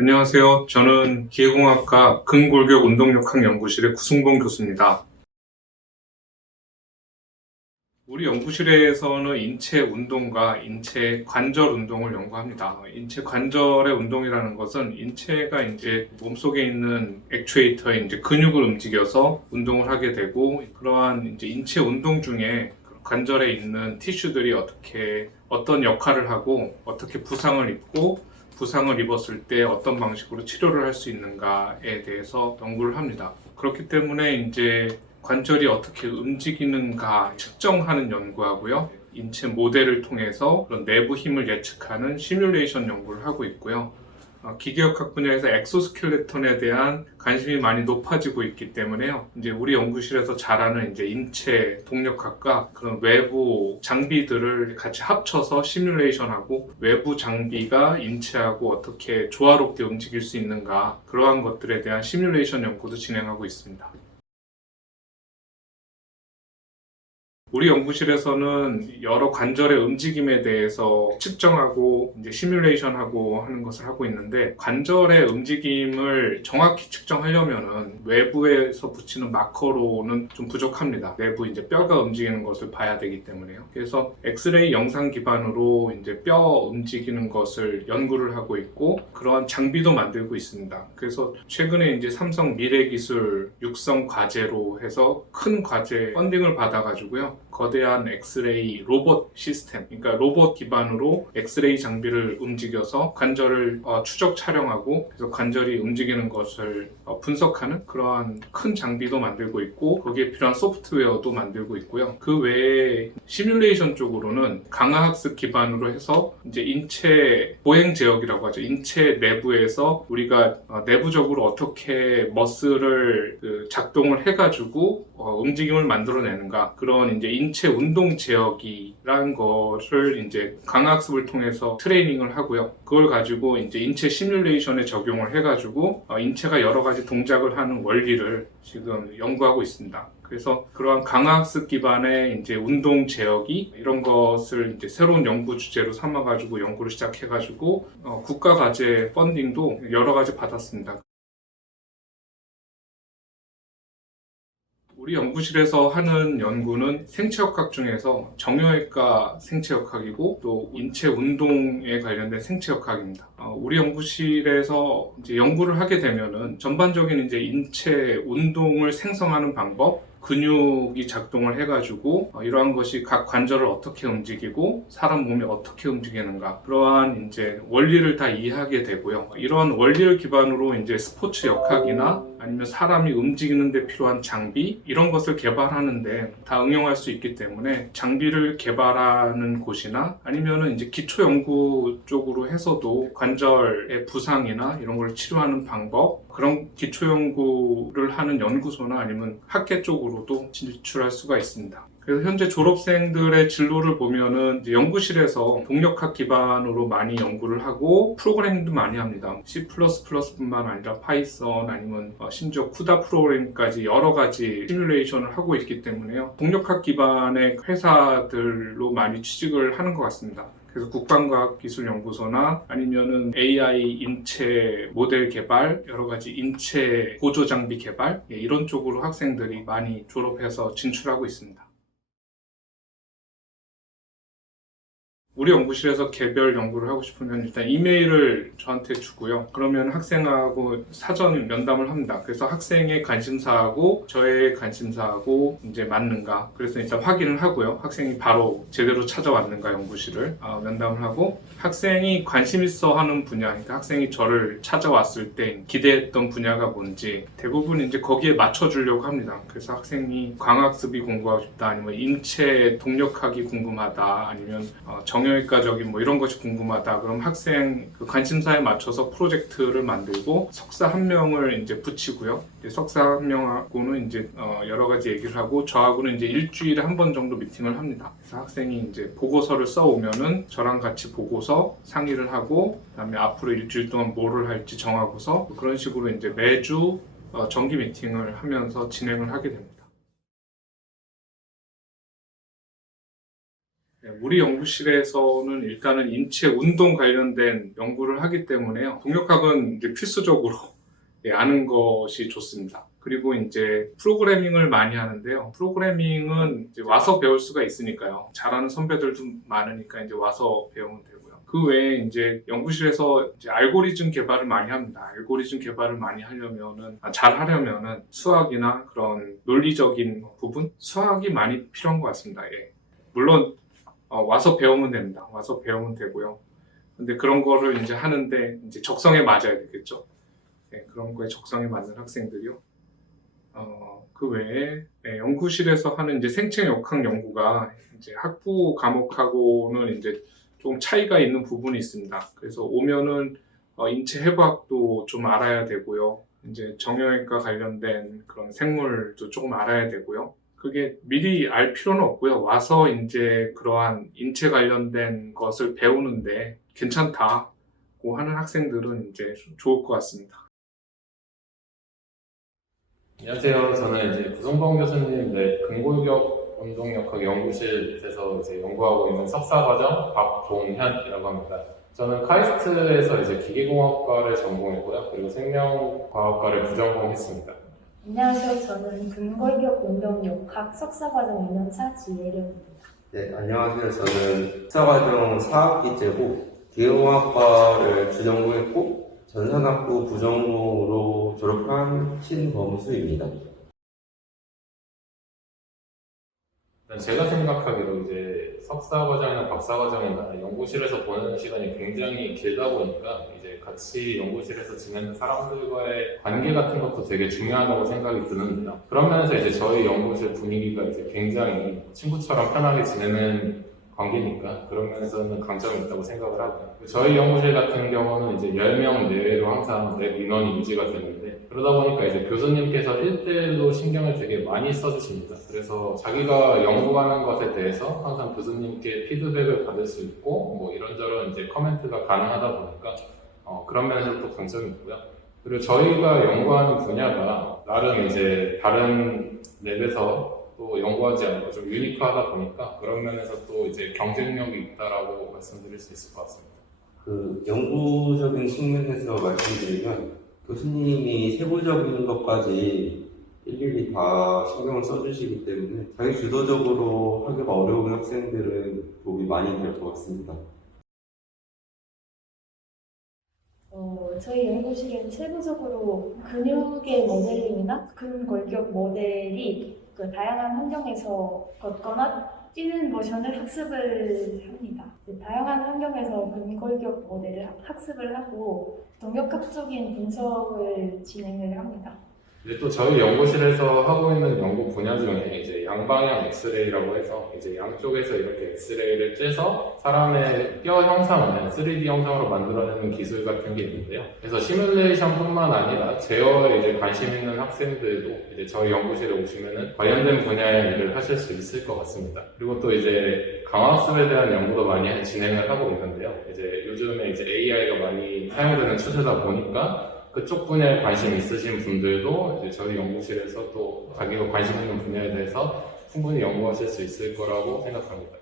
안녕하세요. 저는 기계공학과 근골격 운동역학 연구실의 구승봉 교수입니다. 우리 연구실에서는 인체 운동과 인체 관절 운동을 연구합니다. 인체 관절의 운동이라는 것은 인체가 이제 몸속에 있는 액추에이터에 이제 근육을 움직여서 운동을 하게 되고, 그러한 이제 인체 운동 중에 관절에 있는 티슈들이 어떤 역할을 하고 어떻게 부상을 입고 부상을 입었을 때 어떤 방식으로 치료를 할 수 있는가에 대해서 연구를 합니다. 그렇기 때문에 이제 관절이 어떻게 움직이는가 측정하는 연구하고요. 인체 모델을 통해서 그런 내부 힘을 예측하는 시뮬레이션 연구를 하고 있고요. 기계역학 분야에서 엑소스켈레톤에 대한 관심이 많이 높아지고 있기 때문에요. 이제 우리 연구실에서 잘하는 이제 인체 동력학과 그런 외부 장비들을 같이 합쳐서 시뮬레이션하고, 외부 장비가 인체하고 어떻게 조화롭게 움직일 수 있는가, 그러한 것들에 대한 시뮬레이션 연구도 진행하고 있습니다. 우리 연구실에서는 여러 관절의 움직임에 대해서 측정하고 이제 시뮬레이션하고 하는 것을 하고 있는데, 관절의 움직임을 정확히 측정하려면은 외부에서 붙이는 마커로는 좀 부족합니다. 내부 이제 뼈가 움직이는 것을 봐야 되기 때문에요. 그래서 엑스레이 영상 기반으로 이제 뼈 움직이는 것을 연구를 하고 있고, 그러한 장비도 만들고 있습니다. 그래서 최근에 이제 삼성 미래기술 육성 과제로 해서 큰 과제 펀딩을 받아가지고요. 거대한 엑스레이 로봇 시스템, 그러니까 로봇 기반으로 엑스레이 장비를 움직여서 관절을 추적 촬영하고, 그래서 관절이 움직이는 것을 분석하는 그러한 큰 장비도 만들고 있고, 거기에 필요한 소프트웨어도 만들고 있고요. 그 외에 시뮬레이션 쪽으로는 강화학습 기반으로 해서 이제 인체 보행 제어이라고 하죠. 인체 내부에서 우리가 내부적으로 어떻게 머슬을 작동을 해가지고 움직임을 만들어내는가, 그런 이제 인체 운동 제어기라는 거를 이제 강학습을 통해서 트레이닝을 하고요. 그걸 가지고 이제 인체 시뮬레이션에 적용을 해가지고 인체가 여러 가지 동작을 하는 원리를 지금 연구하고 있습니다. 그래서 그러한 강학습 기반의 이제 운동 제어기, 이런 것을 이제 새로운 연구 주제로 삼아가지고 연구를 시작해가지고 국가 과제 펀딩도 여러 가지 받았습니다. 우리 연구실에서 하는 연구는 생체역학 중에서 정형외과 생체역학이고, 또 인체 운동에 관련된 생체역학입니다. 우리 연구실에서 이제 연구를 하게 되면은 전반적인 이제 인체 운동을 생성하는 방법, 근육이 작동을 해가지고 이러한 것이 각 관절을 어떻게 움직이고 사람 몸이 어떻게 움직이는가, 그러한 이제 원리를 다 이해하게 되고요. 이러한 원리를 기반으로 이제 스포츠 역학이나 아니면 사람이 움직이는 데 필요한 장비, 이런 것을 개발하는데 다 응용할 수 있기 때문에, 장비를 개발하는 곳이나 아니면은 이제 기초 연구 쪽으로 해서도 관절의 부상이나 이런 걸 치료하는 방법, 그런 기초 연구를 하는 연구소나 아니면 학계 쪽으로도 진출할 수가 있습니다. 그래서 현재 졸업생들의 진로를 보면은 이제 연구실에서 동력학 기반으로 많이 연구를 하고 프로그래밍도 많이 합니다. C++뿐만 아니라 파이썬, 아니면 심지어 쿠다 프로그램까지 여러 가지 시뮬레이션을 하고 있기 때문에요. 동력학 기반의 회사들로 많이 취직을 하는 것 같습니다. 그래서 국방과학기술연구소나 아니면은 AI 인체 모델 개발, 여러 가지 인체 보조 장비 개발, 이런 쪽으로 학생들이 많이 졸업해서 진출하고 있습니다. 우리 연구실에서 개별 연구를 하고 싶으면 일단 이메일을 저한테 주고요. 그러면 학생하고 사전 면담을 합니다. 그래서 학생의 관심사하고 저의 관심사하고 이제 맞는가, 그래서 일단 확인을 하고요. 학생이 바로 제대로 찾아왔는가 연구실을 면담을 하고, 학생이 관심 있어 하는 분야, 그러니까 학생이 저를 찾아왔을 때 기대했던 분야가 뭔지 대부분 이제 거기에 맞춰주려고 합니다. 그래서 학생이 광학습이 공부하고 싶다, 아니면 인체 동력학이 궁금하다, 아니면 정형외과적인 뭐 이런 것이 궁금하다, 그럼 학생 그 관심사에 맞춰서 프로젝트를 만들고 석사 한 명을 이제 붙이고요. 석사 한 명하고는 이제 여러 가지 얘기를 하고, 저하고는 이제 일주일에 한 번 정도 미팅을 합니다. 그래서 학생이 이제 보고서를 써오면은 저랑 같이 보고서 상의를 하고, 그다음에 앞으로 일주일 동안 뭐를 할지 정하고서 그런 식으로 이제 매주 정기 미팅을 하면서 진행을 하게 됩니다. 우리 연구실에서는 일단은 인체 운동 관련된 연구를 하기 때문에요. 동력학은 이제 필수적으로 아는 것이 좋습니다. 그리고 이제 프로그래밍을 많이 하는데요. 프로그래밍은 이제 와서 배울 수가 있으니까요. 잘하는 선배들도 많으니까 이제 와서 배우면 되고요. 그 외에 이제 연구실에서 이제 알고리즘 개발을 많이 합니다. 알고리즘 개발을 많이 하려면은, 잘 하려면은 수학이나 그런 논리적인 부분? 수학이 많이 필요한 것 같습니다. 예. 물론, 와서 배우면 됩니다. 와서 배우면 되고요. 근데 그런 거를 이제 하는데 이제 적성에 맞아야 되겠죠. 네, 그런 거에 적성에 맞는 학생들이요. 그 외에 연구실에서 하는 이제 생체 역학 연구가 이제 학부 과목하고는 이제 좀 차이가 있는 부분이 있습니다. 그래서 오면은 인체 해부학도 좀 알아야 되고요. 이제 정형외과 관련된 그런 생물도 조금 알아야 되고요. 그게 미리 알 필요는 없고요. 와서 이제 그러한 인체 관련된 것을 배우는데 괜찮다고 하는 학생들은 이제 좋을 것 같습니다. 안녕하세요. 저는 이제 구성범 교수님 근골격 운동역학 연구실에서 이제 연구하고 있는 석사과정 박동현이라고 합니다. 저는 카이스트에서 이제 기계공학과를 전공했고요. 그리고 생명과학과를 부전공했습니다. 안녕하세요. 저는 근골격 운동역학 석사과정 2년차 지혜령입니다. 네, 안녕하세요. 저는 석사과정 4학기째고 기계공학과를 주전공했고 전산학부 부전공으로 졸업한 신범수입니다. 제가 생각하기로 이제 석사과정이나 박사과정이나 연구실에서 보내는 시간이 굉장히 길다 보니까 이제 같이 연구실에서 지내는 사람들과의 관계 같은 것도 되게 중요하다고 생각이 드는데요. 그런 면에서 이제 저희 연구실 분위기가 이제 굉장히 친구처럼 편하게 지내는 관계니까 그런 면에서는 강점이 있다고 생각을 하고요. 저희 연구실 같은 경우는 이제 10명 내외로 항상 랩 인원이 유지가 되는데 그러다 보니까 이제 교수님께서 1대1로 신경을 되게 많이 써주십니다. 그래서 자기가 연구하는 것에 대해서 항상 교수님께 피드백을 받을 수 있고 뭐 이런저런 이제 커멘트가 가능하다 보니까 그런 면에서 또 강점이 있고요. 그리고 저희가 연구하는 분야가 나름 이제 다른 랩에서 또 연구하지 않고 좀 유니크하다 보니까 그런 면에서 또 이제 경쟁력이 있다라고 말씀드릴 수 있을 것 같습니다. 그 연구적인 측면에서 말씀드리면 교수님이 세부적인 것까지 일일이 다 신경을 써주시기 때문에 자기 주도적으로 하기가 어려운 학생들은 도움이 많이 될 것 같습니다. 저희 연구실은 세부적으로 근육의 모델링이나 근골격 모델이 다양한 환경에서 걷거나 뛰는 모션을 학습을 합니다. 다양한 환경에서 근골격 모델을 학습을 하고 동력학적인 분석을 진행을 합니다. 이제 또 저희 연구실에서 하고 있는 연구 분야 중에 이제 양방향 엑스레이라고 해서 이제 양쪽에서 이렇게 엑스레이를 쬐서 사람의 뼈 형상을 3D 형상으로 만들어내는 기술 같은 게 있는데요. 그래서 시뮬레이션뿐만 아니라 제어에 이제 관심 있는 학생들도 이제 저희 연구실에 오시면은 관련된 분야의 일을 하실 수 있을 것 같습니다. 그리고 또 이제 강화학습에 대한 연구도 많이 진행을 하고 있는데요. 이제 요즘에 이제 AI가 많이 사용되는 추세다 보니까 그쪽 분야에 관심 있으신 분들도 이제 저희 연구실에서 또 자기가 관심 있는 분야에 대해서 충분히 연구하실 수 있을 거라고 생각합니다.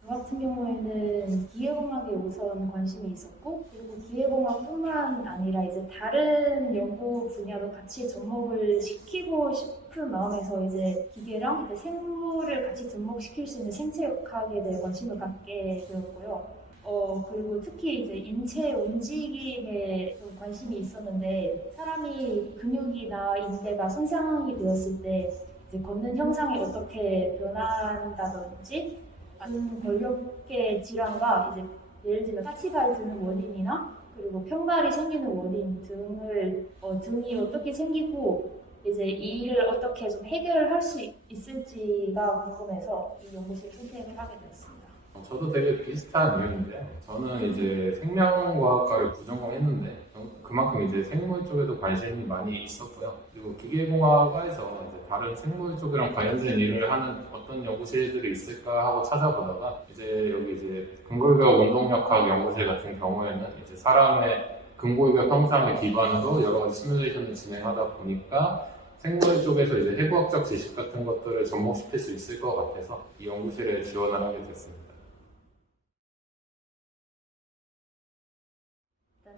저 같은 경우에는 기계공학에 우선 관심이 있었고 그리고 기계공학뿐만 아니라 이제 다른 연구 분야도 같이 접목을 시키고 싶은 마음에서 이제 기계랑 이제 생물을 같이 접목시킬 수 있는 생체역학에 대해 관심을 갖게 되었고요. 그리고 특히 이제 인체 움직임에 좀 관심이 있었는데 사람이 근육이나 인대가 손상이 되었을 때 이제 걷는 형상이 어떻게 변한다든지 아니면 권력계 질환과 이제 예를 들면 까치발이 드는 원인이나 그리고 편발이 생기는 원인 등을 등이 어떻게 생기고 이제 이 일을 어떻게 좀 해결할 수 있을지가 궁금해서 이 연구실 선택을 하게 되었습니다. 저도 되게 비슷한 이유인데요. 저는 이제 생명과학과를 부전공했는데 그만큼 이제 생물 쪽에도 관심이 많이 있었고요. 그리고 기계공학과에서 이제 다른 생물 쪽이랑 관련된 일을 하는 어떤 연구실들이 있을까 하고 찾아보다가 이제 여기 이제 근골격 운동역학 연구실 같은 경우에는 이제 사람의 근골격 형상을 기반으로 여러 가지 시뮬레이션을 진행하다 보니까 생물 쪽에서 이제 해부학적 지식 같은 것들을 접목시킬 수 있을 것 같아서 이 연구실에 지원을 하게 됐습니다.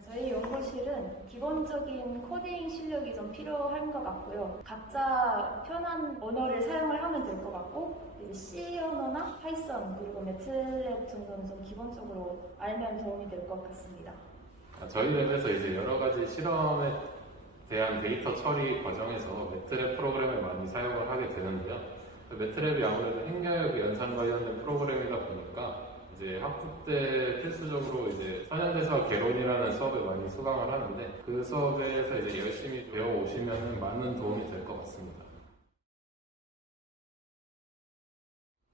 저희 연구실은 기본적인 코딩 실력이 좀 필요한 것 같고요. 각자 편한 언어를 사용을 하면 될 것 같고, 이제 C 언어나 파이썬 그리고 매트랩 정도는 좀 기본적으로 알면 도움이 될 것 같습니다. 저희 랩에서 이제 여러 가지 실험에 대한 데이터 처리 과정에서 매트랩 프로그램을 많이 사용을 하게 되는데요. 매트랩이 아무래도 행렬 연산 관련된 프로그램이다 보니까 이제 학부 때 필수적으로 이제 선현대사 개론이라는 수업을 많이 수강을 하는데 그 수업에서 이제 열심히 배워 오시면 많은 도움이 될 것 같습니다.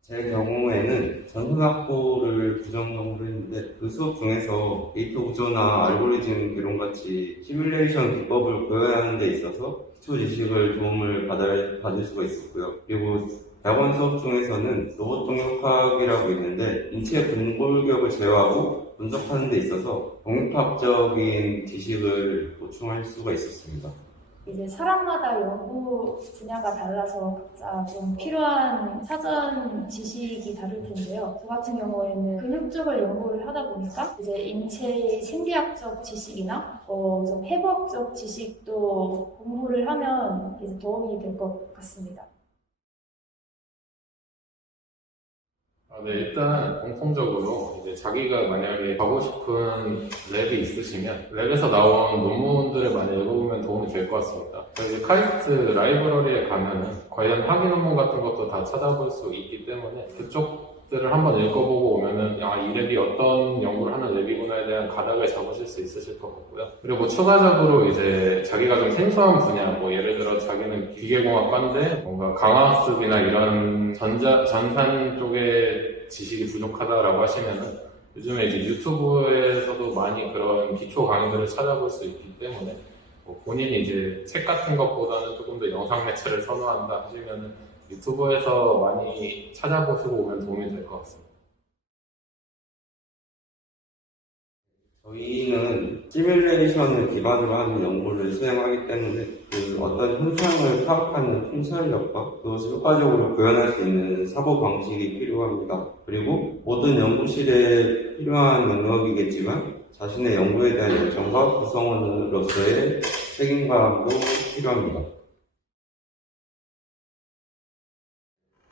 제 경우에는 전문학부를 부정 연구를 했는데 그 수업 중에서 데이터 구조나 알고리즘 개론같이 시뮬레이션 기법을 구현하는 데 있어서 기초 지식을 도움을 받을 수가 있었고요. 그리고 대학원 수업 중에서는 로봇 동력학이라고 있는데 인체 분골격을 제어하고 분석하는 데 있어서 공익학적인 지식을 보충할 수가 있었습니다. 이제 사람마다 연구 분야가 달라서 각자 좀 필요한 사전 지식이 다를 텐데요. 저 같은 경우에는 근육 쪽을 연구를 하다 보니까 이제 인체의 생리학적 지식이나 좀 해부학적 지식도 공부를 하면 이제 도움이 될 것 같습니다. 네, 일단 공통적으로 이제 자기가 만약에 가고 싶은 랩이 있으시면 랩에서 나온 논문들을 많이 읽어보면 도움이 될 것 같습니다. 이제 카이스트 라이브러리에 가면은 관련 학위 논문 같은 것도 다 찾아볼 수 있기 때문에 그쪽들을 한번 읽어보고 오면은 이 랩이 어떤 연구를 하는 랩이구나에 대한 가닥을 잡으실 수 있으실 것 같고요. 그리고 추가적으로 이제 자기가 좀 생소한 분야, 뭐 예를 들어 자기는 기계공학과인데 뭔가 강화학습이나 이런 전산 쪽에 지식이 부족하다라고 하시면은 요즘에 이제 유튜브에서도 많이 그런 기초 강의들을 찾아볼 수 있기 때문에 뭐 본인이 이제 책 같은 것보다는 조금 더 영상 매체를 선호한다 하시면은 유튜브에서 많이 찾아보시고 오면 도움이 될 것 같습니다. 저희는 시뮬레이션을 기반으로 하는 연구를 수행하기 때문에 그 어떤 현상을 파악하는 통찰력과 그것을 효과적으로 구현할 수 있는 사고방식이 필요합니다. 그리고 모든 연구실에 필요한 영역이겠지만 자신의 연구에 대한 열정과 구성원으로서의 책임감도 필요합니다.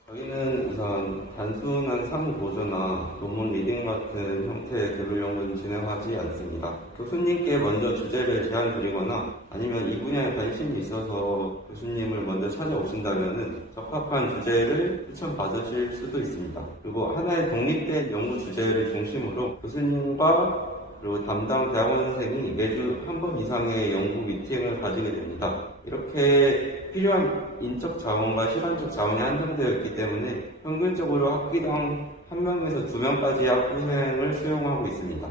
저희는 우선 단순한 상호 보조나 논문 리딩 같은 형태의 개별 연구는 진행하지 않습니다. 교수님께 먼저 주제를 제안 드리거나 아니면 이 분야에 관심이 있어서 교수님을 먼저 찾아오신다면 적합한 주제를 추천받으실 수도 있습니다. 그리고 하나의 독립된 연구 주제를 중심으로 교수님과 그리고 담당 대학원 선생이 매주 한 번 이상의 연구 미팅을 가지게 됩니다. 이렇게 필요한 인적 자원과 시간적 자원이 한정되어 있기 때문에 평균적으로 학기당 1명에서 2명까지의 학부생을 수용하고 있습니다.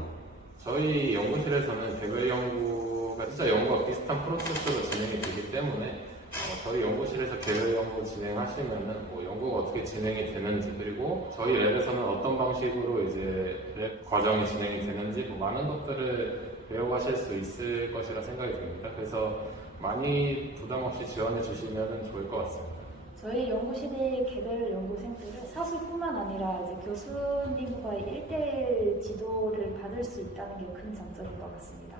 저희 연구실에서는 개별 연구가 진짜 연구와 비슷한 프로세스로 진행이 되기 때문에 저희 연구실에서 개별 연구 진행하시면은 뭐 연구가 어떻게 진행이 되는지 그리고 저희 랩에서는 어떤 방식으로 이제 랩 과정이 진행이 되는지 뭐 많은 것들을 배워가실 수 있을 것이라 생각이 듭니다. 그래서 많이 부담 없이 지원해 주시면 좋을 것 같습니다. 저희 연구실의 개별 연구생들은 사수뿐만 아니라 이제 교수님과의 1대1 지도를 받을 수 있다는 게 큰 장점인 것 같습니다.